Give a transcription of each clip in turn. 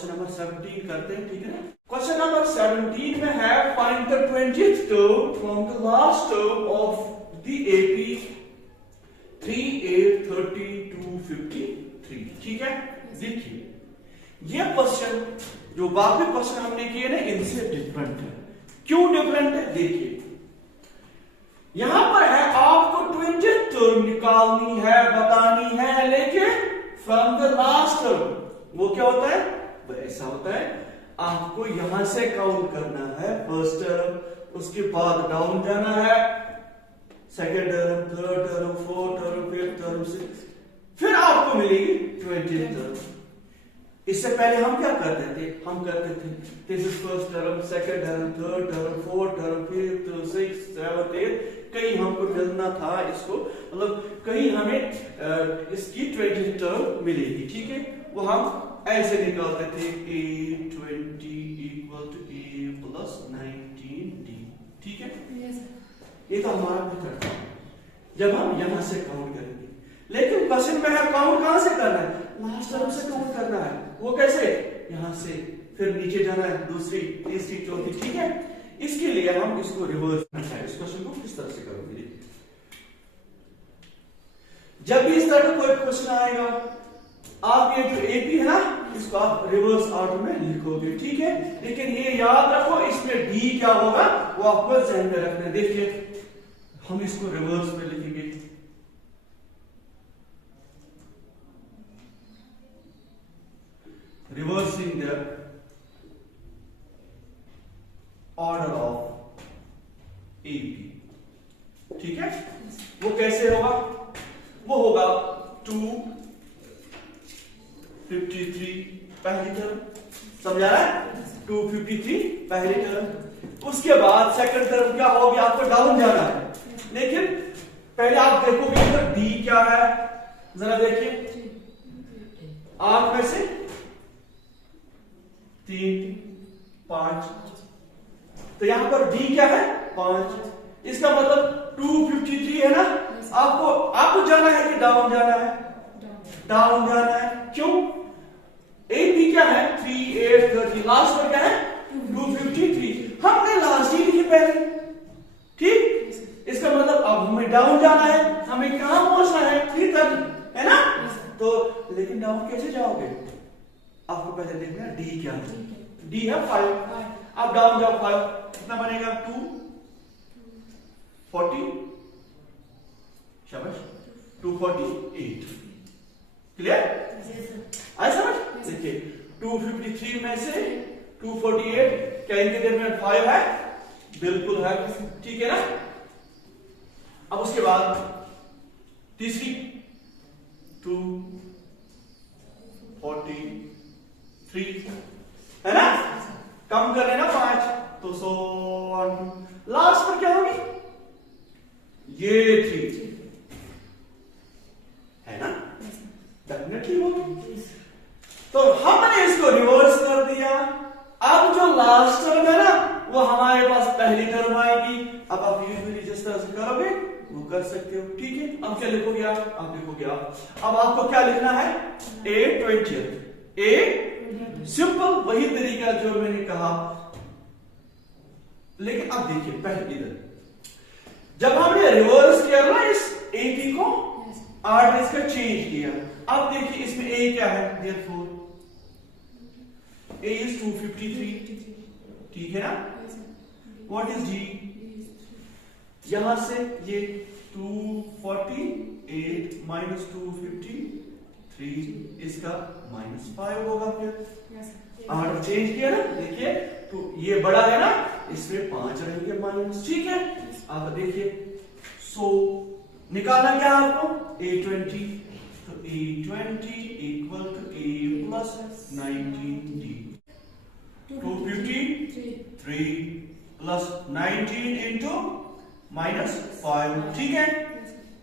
Question number 17 करते हैं, ठीक है ना। क्वेश्चन नंबर 17 में है find the 20th term from the last term of the AP 3, 8, 30 to 53, ठीक है। देखिए ये क्वेश्चन जो बाकी क्वेश्चन हमने किए ना इनसे डिफरेंट है। क्यों डिफरेंट है? देखिए यहां पर है आपको 20th टर्म निकालनी है, बतानी है, लेकिन फ्रॉम द लास्ट टर्म वो क्या होता है? वो ऐसा होता है आपको यहां से काउंट करना है फर्स्ट टर्म, उसके बाद डाउन जाना है second term, third term, fourth term, fifth term से फिर आपको मिलेगी 20th टर्म। इससे पहले हम क्या करते थे? हम करते थे this is first term, second term, third term, fourth term, fifth, sixth, seventh, एथ, कहीं हमको मिलना था इसको, मतलब कहीं हमें इसकी 20th टर्म मिलेगी, ठीक है। वो हम ऐसे निकालते थे A20 equal to A plus 19D, ठीक है। ये तो हमारा मेथड था जब हम यहां से काउंट करेंगे, लेकिन क्वेश्चन में है काउंट कहां से करना है? लास्ट टर्म से काउंट करना है। वो कैसे? यहां से फिर नीचे जाना है, दूसरी, तीसरी, चौथी, ठीक है। इसके लिए हम इसको रिवर्स करना है। इस क्वेश्चन को किस तरह से करोगे? जब भी इस तरह का कोई क्वेश्चन आएगा आप ये जो एपी है ना इसको आप रिवर्स ऑर्डर में लिखोगे, ठीक है। लेकिन ये याद रखो इसमें डी क्या होगा वो आपको ध्यान में रखना है। देखिए हम इसको रिवर्स में लिखेंगे, reversing the order of AP, ठीक है। वो कैसे होगा? वो होगा 253 पहली टर्म, समझा रहा है? 253 पहली टर्म, उसके बाद सेकंड टर्म क्या होगी? आपको डाउन जाना है, लेकिन पहले आप देखोगे तो डी क्या है, जरा देखिए 8 में से 3, 5, तो यहां पर डी क्या है? 5। इसका मतलब 253 है ना। आपको जाना है कि डाउन जाना है? डाउन जाना है। क्यों? एपी क्या है? 3, 8, 30, लास्ट पर क्या है? 253। हमने लास्ट ही लिखी पहले, ठीक। इसका मतलब अब हमें डाउन जाना है, हमें कहां पहुंचना है? 3 तक, है ना। तो लेकिन डाउन कैसे जाओगे? आपको पहले देखना डी क्या है। डी है 5, अब डाउन जाओ 5, कितना बनेगा? 240, शाबाश, 248, क्लियर? आई समझ? देखिए 253 में से 248, क्या इनके दरमियान 5 है? बिल्कुल है, ठीक है ना। अब उसके बाद तीसरी 243 है ना, कम कर लेना 5, तो 100 लास्ट पर क्या होगी? ये 3 है ना, डेफिनेटली होगी। तो हमने इसको रिवर्स कर दिया। अब जो लास्ट टर्म है ना वो हमारे पास पहली टर्म आएगी। अब आप यूजुअली जिस तरह से करोगे वो कर सकते हो, ठीक है। अब क्या लिखोगे आप लिखोगे अब आपको क्या लिखना है? A20, A सिंपल, वही तरीका जो मैंने कहा। लेकिन अब देखिए पहले इधर जब हमने रिवर्स किया ना इस AP को, आर्डर इसका चेंज किया। अब देखिए इसमें A क्या है? therefore A is 253, ठीक है ना। What is G? यहां से ये 248 माइनस 253, इसका -5 होगा। फिर आर्डर चेंज किया ना, देखिए तो ये बड़ा है ना, इसमें 5 रहेंगे माइनस, ठीक है। अब देखिए निकालना क्या है आपको? A20, तो A20 equal to A plus 19D, 253 plus 19 into -5, ठीक है।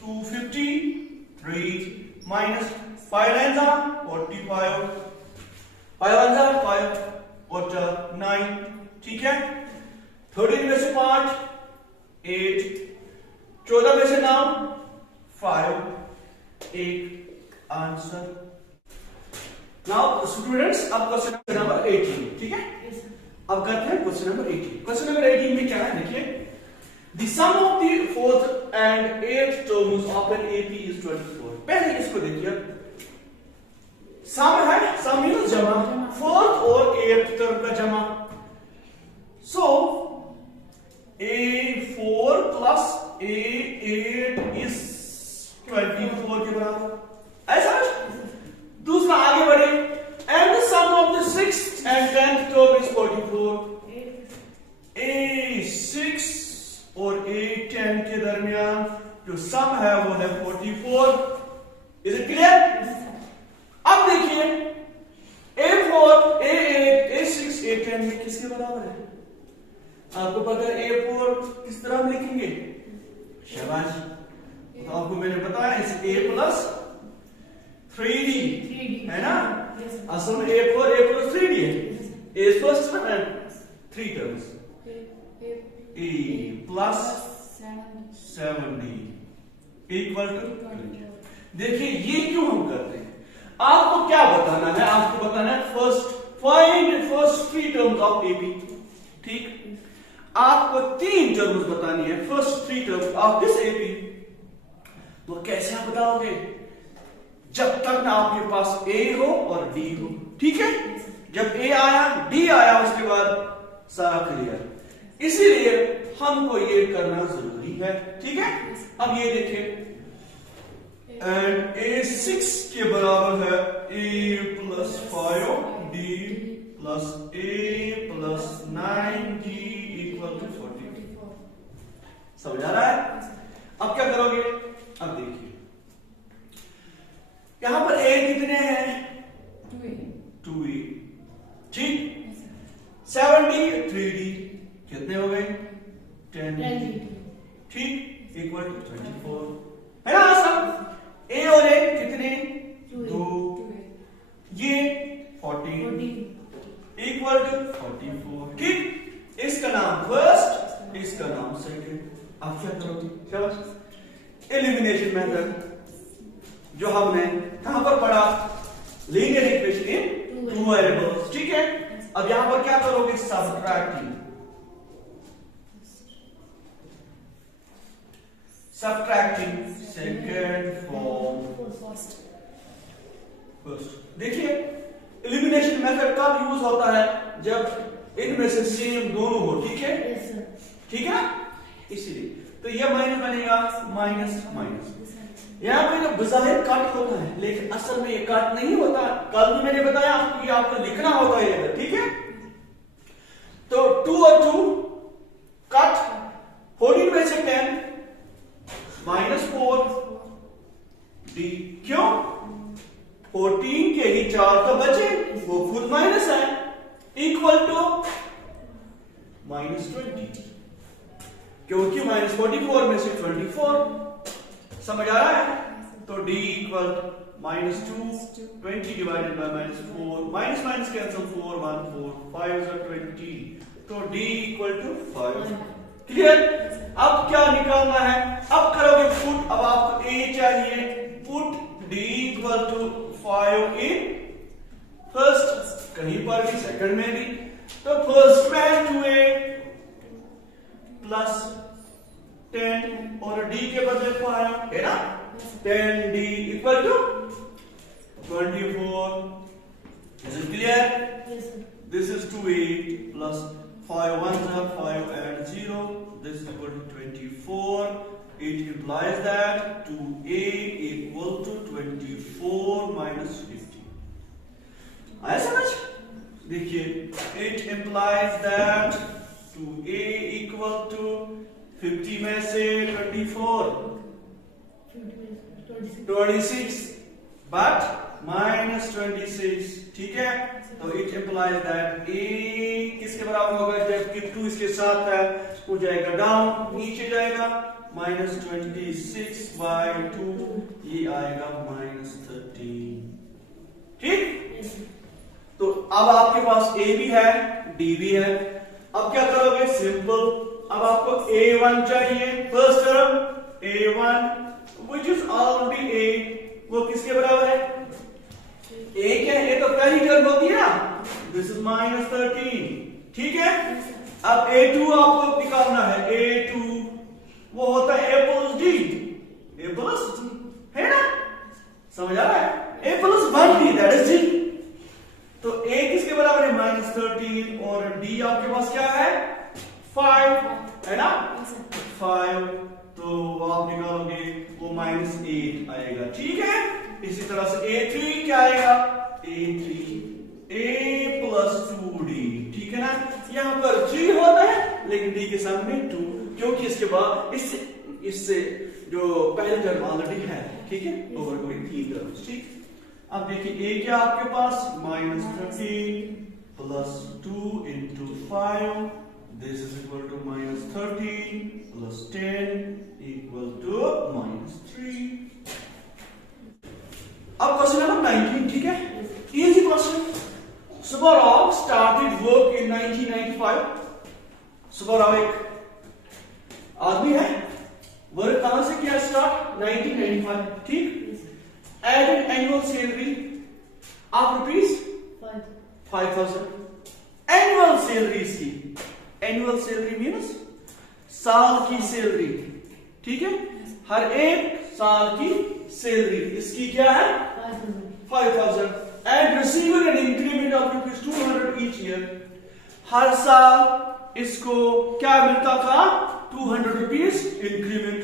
253 माइनस 5 9 45, 5 1 5 और 9, ठीक है। 13 में से 5 8, 14 में से 9 5, 1 आंसर। नाउ स्टूडेंट्स, अब क्वेश्चन नंबर 18, ठीक है। अब करते हैं क्वेश्चन नंबर 18। क्वेश्चन नंबर 18 में क्या है, देखिए, the sum of the fourth and eighth terms of an AP is 24। पहले इसको देखिए, सम है, सम मींस जमा, फोर्थ और एट्थ टर्म का जमा। सो A4 प्लस A8 इज 24 के बराबर, ऐसा। दूसरा आगे बढ़े, and the sum of the sixth and tenth term is 44। A6 और A10 के दरमियान जो सम है वो है 44। Is it clear? अब देखिए, A4, A8, A6, A10 में किसके बराबर है? आपको पता है A4 किस तरह हम लिखेंगे? शाबाश, तो आपको मैंने बताया इस A प्लस 3D है ना। असल में A4 A प्लस 3D है। A first term and 3 terms, A plus 7D equal to. देखिए ये क्यों हम करते हैं, आपको क्या बताना है? आपको बताना है find first 3 terms of AP, ठीक। आपको 3 टर्म्स बतानी है, first 3 terms of this AP। तो कैसे आप बताओगे? जब तक ना आपके पास A हो और D हो, ठीक है। जब A आया, D आया, उसके बाद सारा क्लियर। इसीलिए हमको ये करना जरूरी है, ठीक है। अब ये देखिए, एंड A6 के बराबर है A plus 5D plus A plus 9D equal to 44। समझ आ रहा है? अब क्या करोगे? अब देखिए, यहां पर A कितने हैं? 2A, ठीक। 7D 3D कितने हो गए? 10D, ठीक, इक्वल टू 24 है ना सब। A और A कितने? 2, ये 14 इक्वल टू 44, ठीक। इसका नाम फर्स्ट, इसका नाम सेकंड। आप क्या करोगे? शाबाश। एलिमिनेशन मेथड जो हमने कहां पर पढ़ा, लीनियर इक्वेशन इन 2 वेरिएबल्स, ठीक है। अब यहां पर क्या करोगे? Subtracting, second from first. देखिए, एलिमिनेशन मेथड कब यूज होता है? जब इनमें से सेम दोनों हो, ठीक है, ठीक है। इसीलिए तो यह माइनस बनेगा, माइनस माइनस। यहां पे जो बज़ाहिर कट होता है, लेकिन असल में ये कट नहीं होता। कल भी मैंने बताया आपको, ये आपको लिखना होता है इधर, ठीक है। तो 2 और 2 कट, 14 में से 10 माइनस 4D। क्यों? 14 के ही 4 तो बचे, वो खुद माइनस है, इक्वल टू माइनस 20, क्योंकि माइनस 44 में से 24। समझ आ रहा है? तो D equal minus 2, 20 divided by minus 4, minus minus cancel, 4 1 4, 5 is 20, तो D इक्वल टू 5। क्लियर? अब क्या निकालना है? अब करोगे पुट। अब आपको A चाहिए, put D equal to 5 in first, कहीं पर भी, सेकंड में भी। तो फर्स्ट में 2A प्लस 10 और D के बदले 5 है ना, 10D equal to 24। Is it clear? Yes, sir. This is 2A plus 5 1s are 5 and 0. This is equal to 24. It implies that 2A equal to 24 minus 50. आया समझ? देखिए, it implies that 2A equal to 50 में से 24 26 but minus 26, ठीक है। तो it implies that A किसके बराबर होगा? जबकि 2 इसके साथ है, वो जाएगा डाउन, नीचे जाएगा, minus 26 by 2, ये आएगा minus 13, ठीक। तो अब आपके पास A भी है, D भी है। अब क्या करोगे? सिंपल। अब आपको A1 चाहिए, first term A1 which is already A, वो किसके बराबर है? ए क्या है, ये तो पहली टर्म होती है ना, दिस इज -13, ठीक है। अब A2 आपको निकालना है, A2 वो होता है A plus D, A plus है ना, समझ आ रहा है, A plus 1D that is D। तो A किसके बराबर है, -13, और D आपके पास क्या है, 5 है ना, 5, तो आप निकालोगे वो -8 आएगा, ठीक है। इसी तरह से A3 क्या आएगा, A3 A प्लस 2D, ठीक है ना। यहां पर 3 होता है लेकिन D के सामने 2, क्योंकि इसके बाद इससे जो पहले टर्म ऑलरेडी है, ठीक है, ओवर कोई 3 टर्म्स, ठीक। अब देखिए A क्या आपके पास, -13 plus 2 into 5, this is equal to -13 plus 10 equal to -3। अब क्वेश्चन नंबर 19, ठीक है, easy question. Subbarao started work in 1995। Subbarao एक आदमी है, वर्क कहां से किया स्टार्ट, 1995, ठीक। And annual salary of rupees 5000, annual salary इसकी, एनुअल सैलरी मीन्स साल की सैलरी, ठीक है, हर एक साल की सैलरी इसकी क्या है, 5000। And receiver an increment of ₹200 each year, हर साल इसको क्या मिलता था, ₹200 इंक्रीमेंट,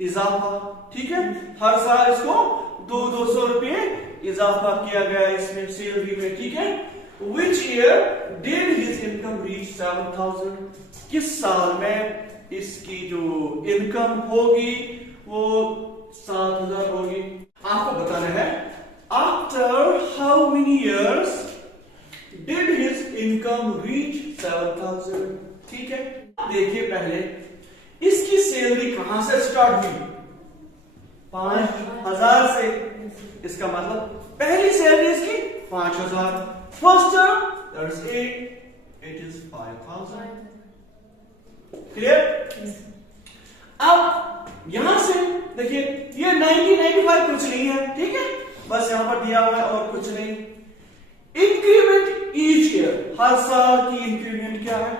इजाफा, ठीक है, हर साल इसको 200 रुपए इजाफा किया गया इसमें सैलरी में, ठीक है। Which year did his income reach 7000, किस साल में इसकी जो इनकम होगी वो 7000 होगी। आपको बताना है after how many years did his income reach 7000, ठीक है। देखिए पहले इसकी सैलरी कहां से स्टार्ट हुई, 5000 से, इसका मतलब पहली सैलरी इसकी 5000, first term that is 8, it is 5000, clear. अब यहां से देखिए ये 1995 कुछ नहीं है, ठीक है, बस यहां पर दिया हुआ है और कुछ नहीं। इंक्रीमेंट ईच ईयर, हर साल की इंक्रीमेंट क्या है,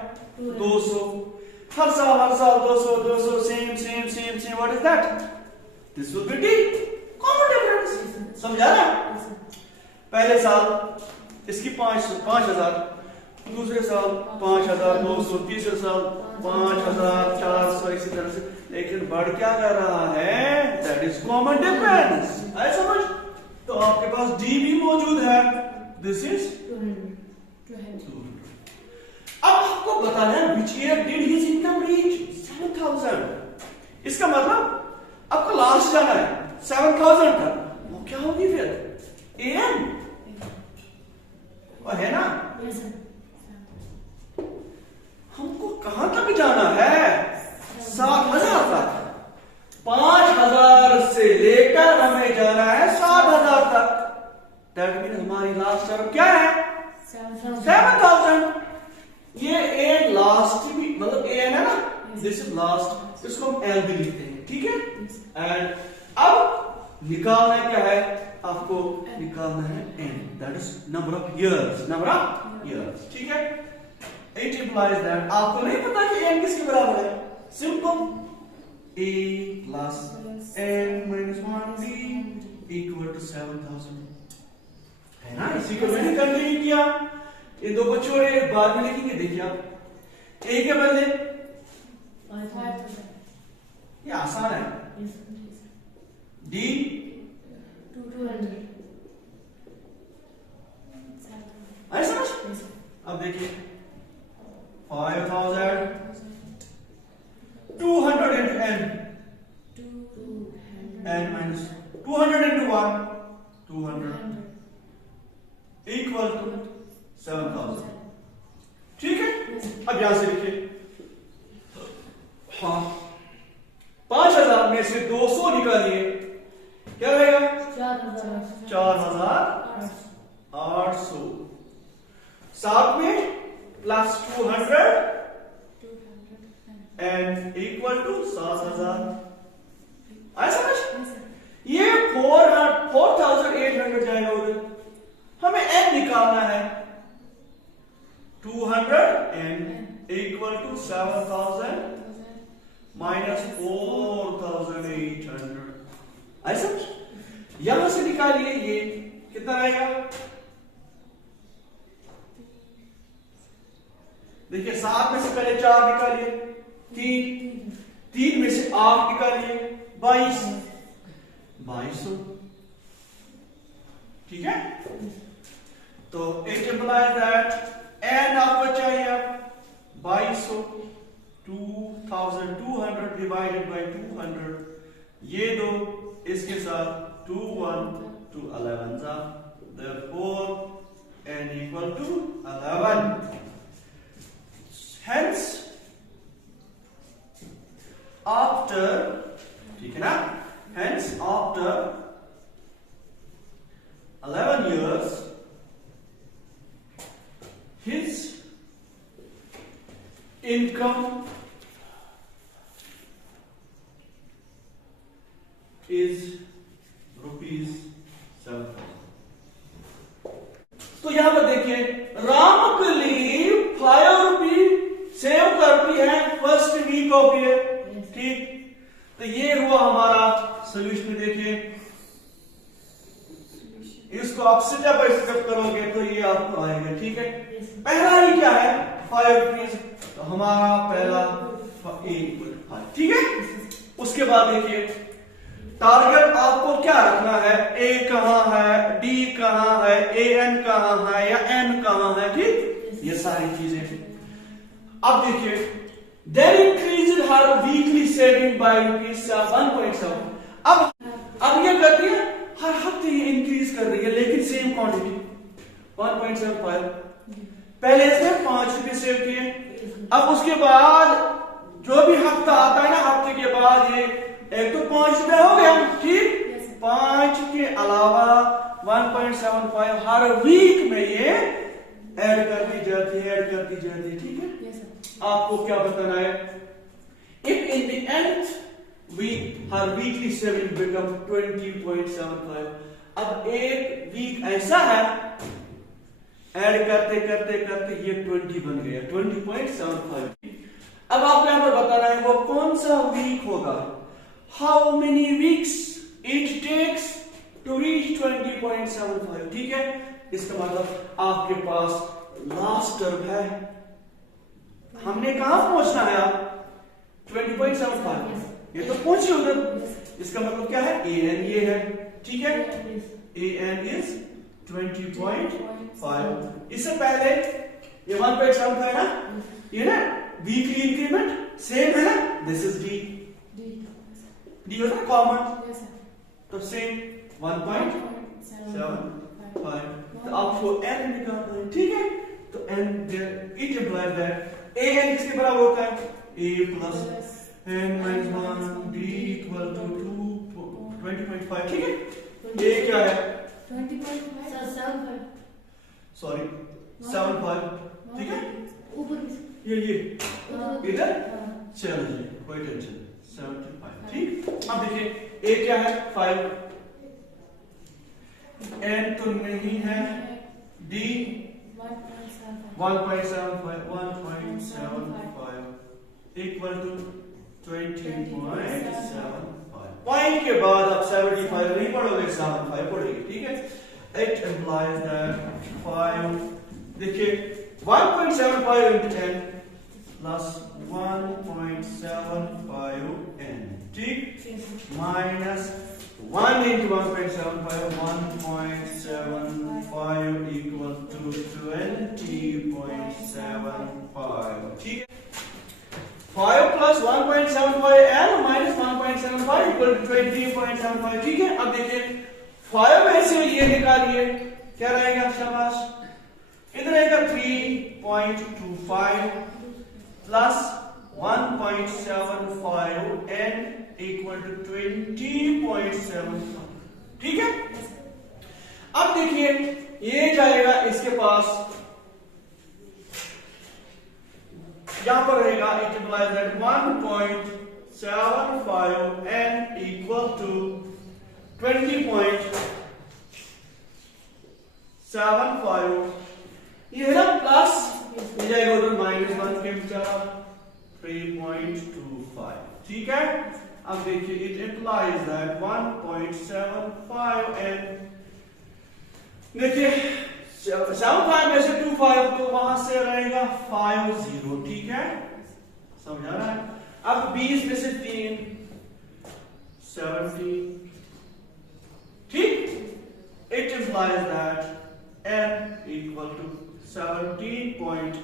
200, हर साल 200 same same same same, what is that, this will be D, common difference, समझा ना। पहले साल इसकी 5000, दूसरे साल 5200, तीसरे साल 5400, इसी तरह से, लेकिन बढ़ क्या कर रहा है, दैट इज कॉमन डिफरेंस, आए समझ। तो आपके पास D भी मौजूद है, दिस इज 200। अब आपको बताना है which year did his income reach 7000, इसका मतलब आपको लास्ट जाना है 7000 तक, वो क्या होगी फिर, AM, वो है ना। हमको कहां तक जाना है, 7000 तक, 5000 से लेकर हमें जाना है 7000 तक, दैट मीन हमारी लास्ट टर्म क्या है, 7000। ये ए लास्ट भी मतलब ए है ना, दिस इज लास्ट, इसको हम एल भी लिखते हैं, ठीक है। एंड अब निकालना क्या है, आपको निकालना है N, that is number of years, ठीक है। इट इंप्लाइज दैट, आपको नहीं पता कि एन किसके बराबर है, simple, A plus N minus 1 D equal to 7000, है ना। इसी को मैंने कंटिन्यू किया, इन दो को छोड़े बाद में लिखेंगे। देखिए आप ए के बदले ये आसान है, डी 200, आई समझ। अब देखिए 5000 200 into n, n minus 200 into 1, 200 equal to 7000, ठीक है। अब यहां से लिखिए, हाँ 5000 में से 200 निकालिए, क्या रहेगा, 4800, साथ में प्लस 200 एंड इक्वल टू 7000, आया समझ। ये 4800 जाएगा उधर, n निकालना है 200 n इक्वल टू 7000 माइनस 4800। ऐसा यहां से निकालिए, ये कितना रहेगा? देखिए 7 में से पहले 4 निकालिए, 3 में से 8 निकालिए, 2200। ठीक है, तो इट इंप्लाइज दैट n आपको चाहिए अब 2200, 2200 डिवाइडेड बाय 200, ये दो इसके साथ 2 1 2 11 जा, therefore n equal to 11। Hence, after, ठीक है ना, hence after 11 years, his income is ₹7,000। तो यहां पर देखिए, रामकली 5 रुपी सेव करती है फर्स्ट वीक ऑफ ईयर। ठीक, तो ये हुआ हमारा सोल्यूशन। देखिए, इसको आप स्टेप बाय स्टेप करोगे तो ये आपको आएगा। ठीक है, पहला ही क्या है? 5 रुपीज, तो हमारा पहला 5। ठीक है, उसके बाद देखिए, टारगेट आपको क्या रखना है? ए कहां है, डी कहां है, एन कहां है, या एन कहां है। ठीक, ये सारी चीजें। अब देखिए, then increase her weekly saving by ₹1.7। अब ये करती है हर हफ्ते ये इंक्रीज कर रही है, लेकिन सेम क्वांटिटी 1.75। पहले इसने 5 रुपए सेव किए, अब उसके बाद जो भी हफ्ता आता है ना, हफ्ते के बाद ये एक तो 5 रुपए हो गया। ठीक, 5 के अलावा 1.75 हर वीक में ये ऐड करती जाती है। ठीक है, आपको क्या बताना है? If in the end her weekly saving become 20.75। अब एक वीक ऐसा है, ऐड करते ये 20 बन गया, 20.75। अब आपको यहां पर बताना है वो कौन सा वीक होगा। How many weeks it takes to reach 20.75। ठीक है, इसका मतलब आपके पास लास्ट टर्म है, हमने कहां पहुंचना है? आप 20.75, ये तो पहुंचे उधर। इसका मतलब क्या है? an ये है। ठीक है, an is 20.5। इससे पहले ये 1.75 है ना, ये ना वीकली इंक्रीमेंट सेम है ना, दिस इज डी होता है कॉमन, तो सेम 1.75। तो आपको n निकालना है। ठीक है, तो n it implies that an किसके बराबर होता है? a plus n minus 1 d equal to 20.5। ठीक है, ये क्या है? 20.5 सॉरी 75। ठीक है, ऊपर ये इधर, चलिए कोई टेंशन 75। ठीक, अब देखिए a क्या है? 5, n तो नहीं है, d 1.75 इक्वल टू 20.75। पॉइंट के बाद आप 75 नहीं पढ़ोगे, 75 पढ़ेगी। ठीक है, इट इंप्लाइज दैट 5, देखिए 1.75 into 10 प्लस 1.75 n। ठीक, माइनस 1 into 1.75, 1.75 इक्वल टू 20.75। ठीक है, 5 plus 1.75 n minus 1.75 equal to 20.75। ठीक है, अब देखिए 5 में से ये निकालिए, क्या रहेगा? शाबाश, इधर रहेगा 3.25 प्लस 1.75 n इक्वल टू 20.75। ठीक है, अब देखिए ये जाएगा इसके पास, यहां पर रहेगा, it implies that 1.75 n equal to 20.75। 75 ये है ना प्लस ये जाएगा उधर -1 के बेचारा 3.25 ठीक है। अब देखिए इट implies that 1.75 and देखिए 75 में से 25 तो वहां से रहेगा 50 ठीक है समझ आ रहा है। अब 20 में से 3 17 ठीक। It implies that n equal to 17.50